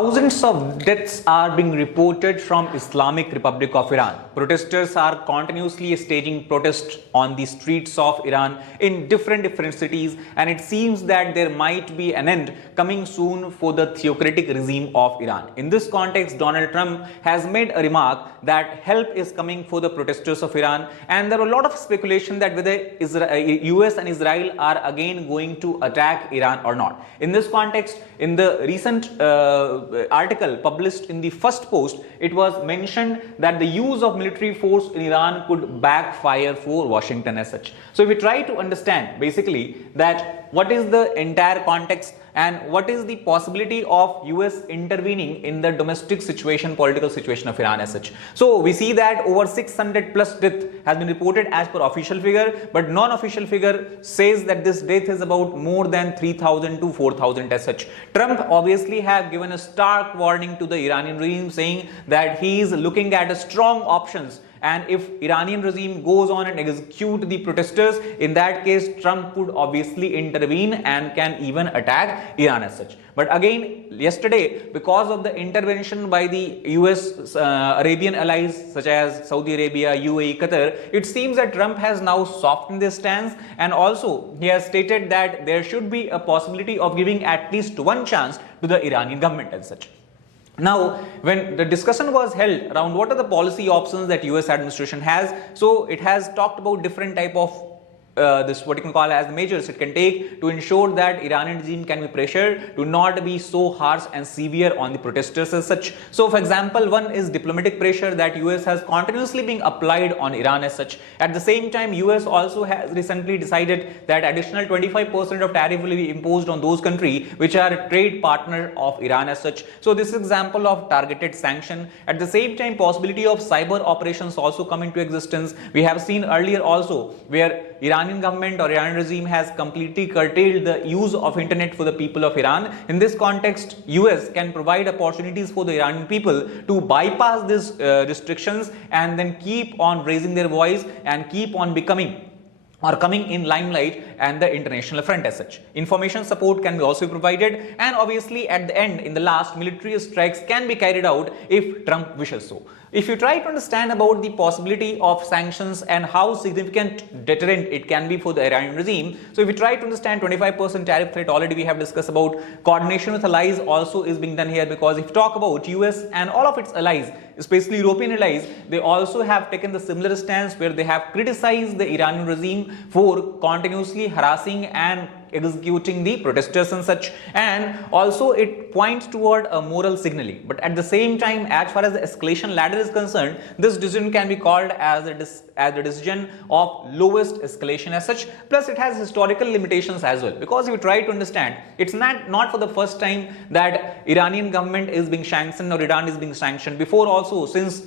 Thousands of deaths are being reported from Islamic Republic of Iran. Protesters are continuously staging protests on the streets of Iran in different cities, and it seems that there might be an end coming soon for the theocratic regime of Iran. In this context, Donald Trump has made a remark that help is coming for the protesters of Iran, and there are a lot of speculation that whether US and Israel are again going to attack Iran or not. In this context, in the recent article published in the first post, it was mentioned that the use of military force in Iran could backfire for Washington as such. So if we try to understand basically that what is the entire context and what is the possibility of US intervening in the domestic situation, political situation of Iran as such. So we see that over 600 plus death has been reported as per official figure, but non-official figure says that this death is about more than 3,000 to 4,000 as such. Trump obviously have given a stark warning to the Iranian regime, saying that he is looking at strong options, and if Iranian regime goes on and execute the protesters, in that case Trump would obviously intervene and can even attack Iran as such. But again, yesterday, because of the intervention by the US Arabian allies such as Saudi Arabia, UAE, Qatar, it seems that Trump has now softened this stance, and also he has stated that there should be a possibility of giving at least one chance to the Iranian government as such. Now, when the discussion was held around what are the policy options that US administration has, so it has talked about different type of this what you can call as measures it can take to ensure that Iranian regime can be pressured to not be so harsh and severe on the protesters as such. So for example, one is diplomatic pressure that US has continuously been applied on Iran as such. At the same time, US also has recently decided that additional 25% of tariff will be imposed on those countries which are a trade partner of Iran as such. So this is example of targeted sanction. At the same time, possibility of cyber operations also come into existence. We have seen earlier also where Iranian government or Iranian regime has completely curtailed the use of internet for the people of Iran. In this context, US can provide opportunities for the Iranian people to bypass these restrictions and then keep on raising their voice and keep on becoming or coming in limelight and the international front as such. Information support can be also provided, and obviously at the end, in the last, military strikes can be carried out if Trump wishes so. If you try to understand about the possibility of sanctions and how significant deterrent it can be for the Iranian regime, so if you try to understand 25% tariff threat, already we have discussed about coordination with allies also is being done here, because if you talk about US and all of its allies, especially European allies, they also have taken the similar stance where they have criticized the Iranian regime for continuously harassing and executing the protesters and such, and also it points toward a moral signaling. But at the same time, as far as the escalation ladder is concerned, this decision can be called as the decision of lowest escalation as such. Plus it has historical limitations as well, because if you try to understand, it's not for the first time that Iranian government is being sanctioned or Iran is being sanctioned. Before also, since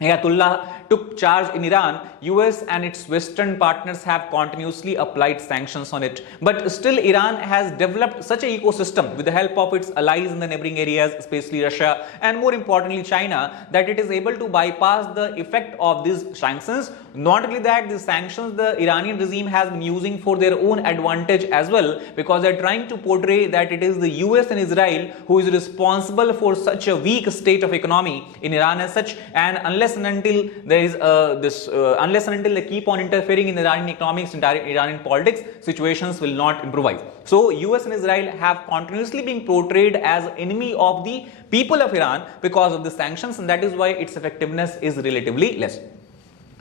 Ayatollah took charge in Iran, US and its Western partners have continuously applied sanctions on it. But still, Iran has developed such an ecosystem with the help of its allies in the neighboring areas, especially Russia and more importantly China, that it is able to bypass the effect of these sanctions. Not only that, the sanctions the Iranian regime has been using for their own advantage as well, because they are trying to portray that it is the US and Israel who is responsible for such a weak state of economy in Iran as such, and unless and until there is unless and until they keep on interfering in Iranian economics and Iranian politics, situations will not improvise. So US and Israel have continuously been portrayed as enemy of the people of Iran because of the sanctions, and that is why its effectiveness is relatively less.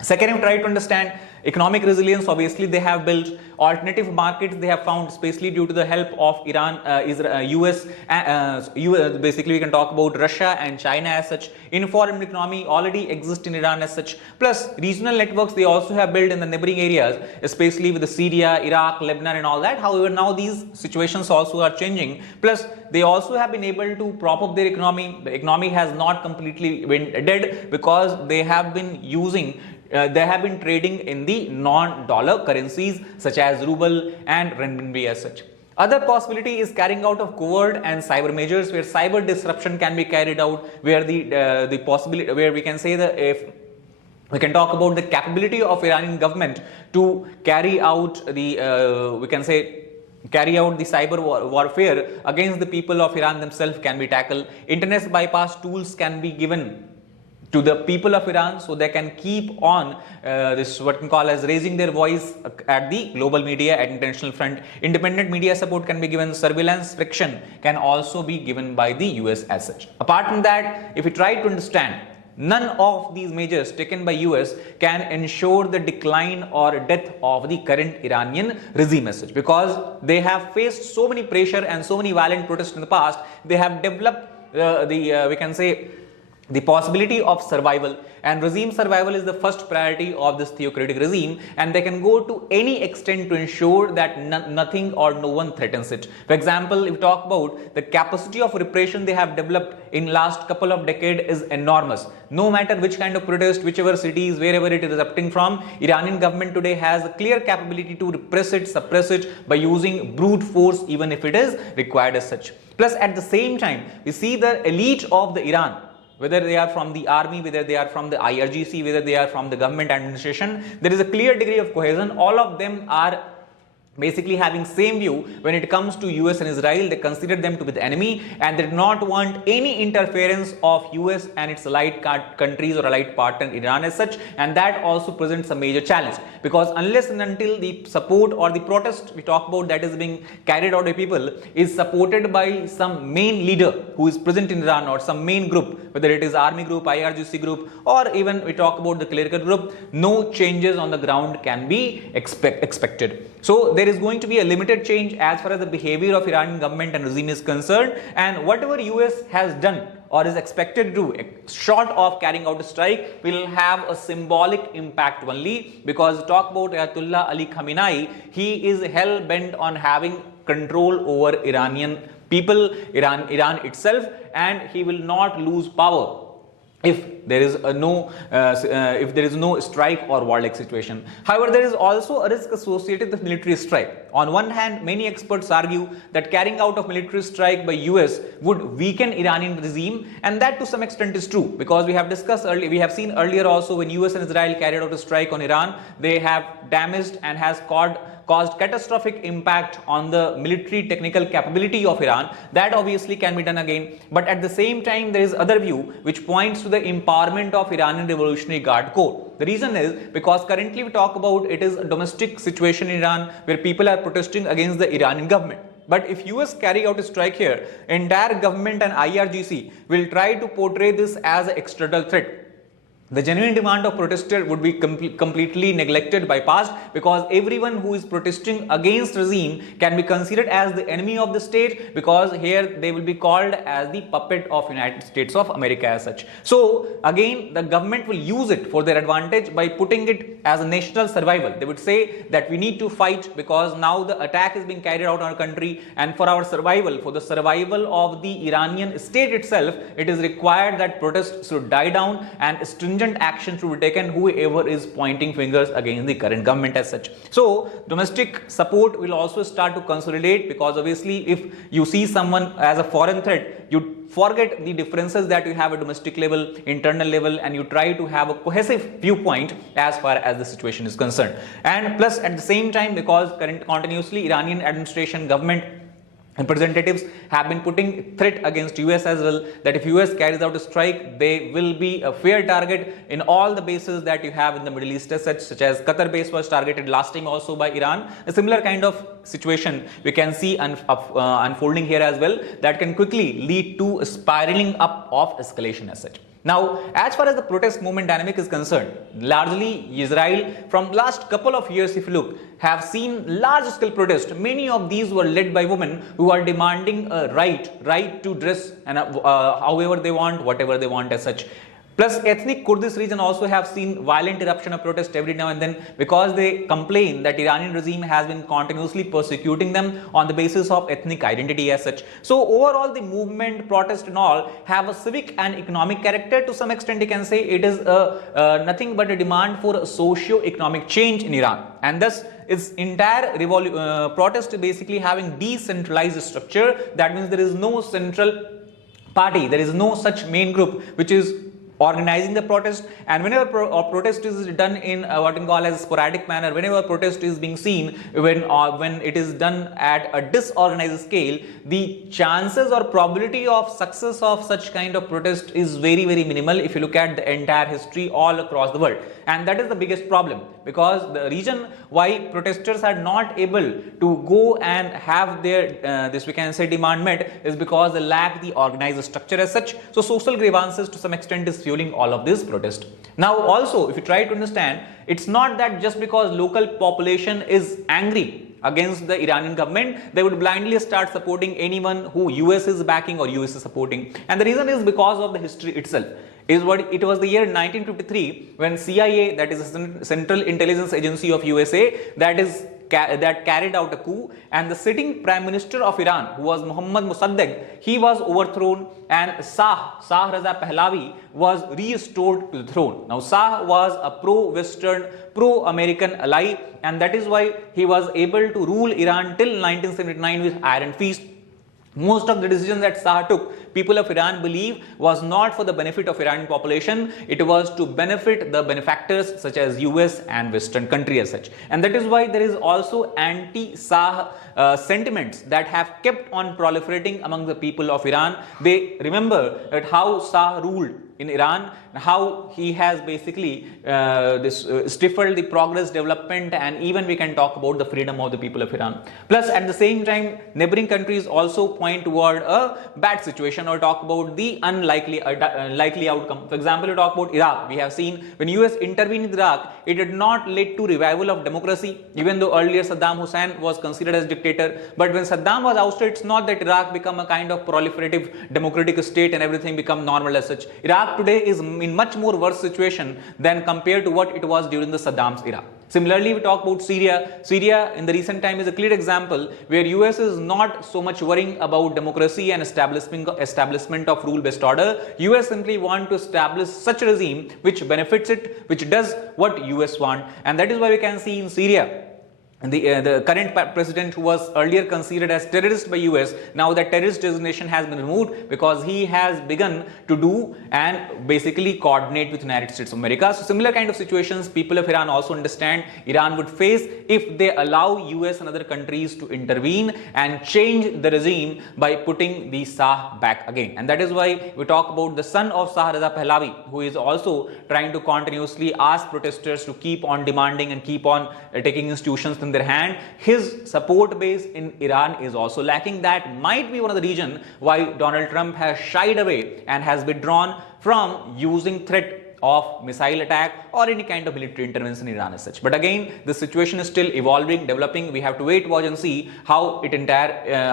Second, we try to understand economic resilience. Obviously, they have built alternative markets. They have found, especially due to the help of Iran, US, basically we can talk about Russia and China as such. Informal economy already exists in Iran as such. Plus, regional networks they also have built in the neighboring areas, especially with the Syria, Iraq, Lebanon and all that. However, now these situations also are changing. Plus, they also have been able to prop up their economy. The economy has not completely been dead because they have been using they have been trading in the non-dollar currencies such as ruble and renminbi as such. Other possibility is carrying out of covert and cyber measures, where cyber disruption can be carried out, where the possibility, where we can say that if we can talk about the capability of Iranian government to carry out the we can say carry out the cyber warfare against the people of Iran themselves can be tackled. Internet bypass tools can be given to the people of Iran so they can keep on this what we call as raising their voice at the global media at international front. Independent media support can be given. Surveillance friction can also be given by the US as such. Apart from that, if we try to understand, none of these measures taken by US can ensure the decline or death of the current Iranian regime as such, because they have faced so many pressure and so many violent protests in the past. They have developed we can say the possibility of survival, and regime survival is the first priority of this theocratic regime, and they can go to any extent to ensure that nothing or no one threatens it. For example, if we talk about the capacity of repression they have developed in last couple of decades is enormous. No matter which kind of protest, whichever cities, wherever it is erupting from, Iranian government today has a clear capability to repress it, suppress it by using brute force, even if it is required as such. Plus, at the same time, we see the elite of the Iran, whether they are from the army, whether they are from the IRGC, whether they are from the government administration, there is a clear degree of cohesion. All of them are basically having same view when it comes to US and Israel. They consider them to be the enemy, and they do not want any interference of US and its allied countries or allied partner Iran as such, and that also presents a major challenge, because unless and until the support or the protest we talk about that is being carried out by people is supported by some main leader who is present in Iran, or some main group, whether it is army group, IRGC group, or even we talk about the clerical group, no changes on the ground can be expected. So there is going to be a limited change as far as the behavior of Iranian government and regime is concerned, and whatever US has done or is expected to do short of carrying out a strike will have a symbolic impact only, because talk about Ayatollah Ali Khamenei, he is hell bent on having control over Iranian people, Iran itself, and he will not lose power if there is no strike or warlike situation. However, there is also a risk associated with military strike. On one hand, many experts argue that carrying out of military strike by US would weaken Iranian regime, and that to some extent is true, because we have seen earlier also when US and Israel carried out a strike on Iran, they have damaged and has caused catastrophic impact on the military technical capability of Iran. That obviously can be done again, but at the same time there is other view which points to the empowerment of Iranian Revolutionary Guard Corps. The reason is because currently we talk about it is a domestic situation in Iran where people are protesting against the Iranian government. But if US carry out a strike here, entire government and IRGC will try to portray this as an external threat. The genuine demand of protester would be completely neglected, bypassed, because everyone who is protesting against regime can be considered as the enemy of the state, because here they will be called as the puppet of United States of America as such. So again, the government will use it for their advantage by putting it as a national survival. They would say that we need to fight because now the attack is being carried out on our country, and for our survival, for the survival of the Iranian state itself, it is required that protests should die down and stringent action should be taken whoever is pointing fingers against the current government as such. So domestic support will also start to consolidate, because obviously if you see someone as a foreign threat, you forget the differences that you have at domestic level, internal level, and you try to have a cohesive viewpoint as far as the situation is concerned. And plus at the same time, because continuously Iranian administration, government representatives have been putting threat against US as well, that if US carries out a strike, they will be a fair target in all the bases that you have in the Middle East as such as Qatar base was targeted last time also by Iran. A similar kind of situation we can see unfolding here as well, that can quickly lead to a spiraling up of escalation as such. Now, as far as the protest movement dynamic is concerned, largely Israel from last couple of years, if you look, have seen large scale protests. Many of these were led by women who are demanding a right to dress and however they want, whatever they want as such. Plus, ethnic Kurdish region also have seen violent eruption of protest every now and then, because they complain that Iranian regime has been continuously persecuting them on the basis of ethnic identity as such. So overall, the movement, protest and all have a civic and economic character. To some extent, you can say it is nothing but a demand for a socio-economic change in Iran, and thus its entire protest basically having decentralized structure. That means there is no central party, there is no such main group which is organizing the protest, and whenever a protest is done in what we call as sporadic manner, whenever protest is being seen, when it is done at a disorganized scale, the chances or probability of success of such kind of protest is very minimal if you look at the entire history all across the world. And that is the biggest problem, because the reason why protesters are not able to go and have their this we can say demand met is because they lack the organized structure as such. So social grievances to some extent is fueling all of this protest. Now also, if you try to understand, it's not that just because local population is angry against the Iranian government, they would blindly start supporting anyone who US is backing or US is supporting. And the reason is because of the history itself. It was the year 1953 when CIA, that is the Central Intelligence Agency of USA, that carried out a coup, and the sitting Prime Minister of Iran, who was Mohammad Mossadegh, he was overthrown, and Shah Raza Pahlavi was restored to the throne. Now Shah was a pro-Western, pro-American ally, and that is why he was able to rule Iran till 1979 with iron fist. Most of the decisions that Shah took, people of Iran believe, was not for the benefit of Iranian population, it was to benefit the benefactors such as US and Western countries as such. And that is why there is also anti-Shah sentiments that have kept on proliferating among the people of Iran. They remember that how Shah ruled in Iran, how he has basically stifled the progress, development, and even we can talk about the freedom of the people of Iran. Plus, at the same time, neighboring countries also point toward a bad situation or talk about the unlikely likely outcome. For example, you talk about Iraq. We have seen when US intervened in Iraq, it did not lead to revival of democracy, even though earlier Saddam Hussein was considered as dictator. But when Saddam was ousted, it's not that Iraq became a kind of proliferative democratic state and everything become normal as such. Iraq today is in much more worse situation than compared to what it was during the Saddam's era. Similarly, we talk about Syria. Syria in the recent time is a clear example where US is not so much worrying about democracy and establishment of rule-based order. US simply want to establish such a regime which benefits it, which does what US want. And that is why we can see in Syria, the current president, who was earlier considered as terrorist by US, now that terrorist designation has been removed because he has begun to do and basically coordinate with the United States of America. So similar kind of situations people of Iran also understand Iran would face if they allow US and other countries to intervene and change the regime by putting the Shah back again. And that is why we talk about the son of Shah Raza Pahlavi, who is also trying to continuously ask protesters to keep on demanding and keep on taking institutions in their hand. His support base in Iran is also lacking. That might be one of the reasons why Donald Trump has shied away and has withdrawn from using threat of missile attack or any kind of military intervention in Iran as such. But again, the situation is still evolving, developing. We have to wait, watch and see how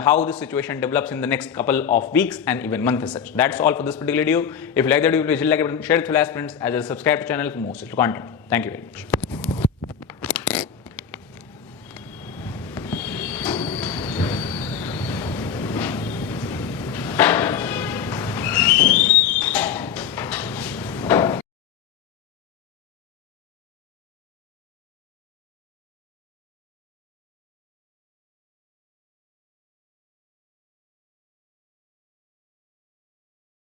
how this situation develops in the next couple of weeks and even months as such. That's all for this particular video. If you like that video, please like it, share it with your friends, as well as subscribe to the channel for more such content. Thank you very much.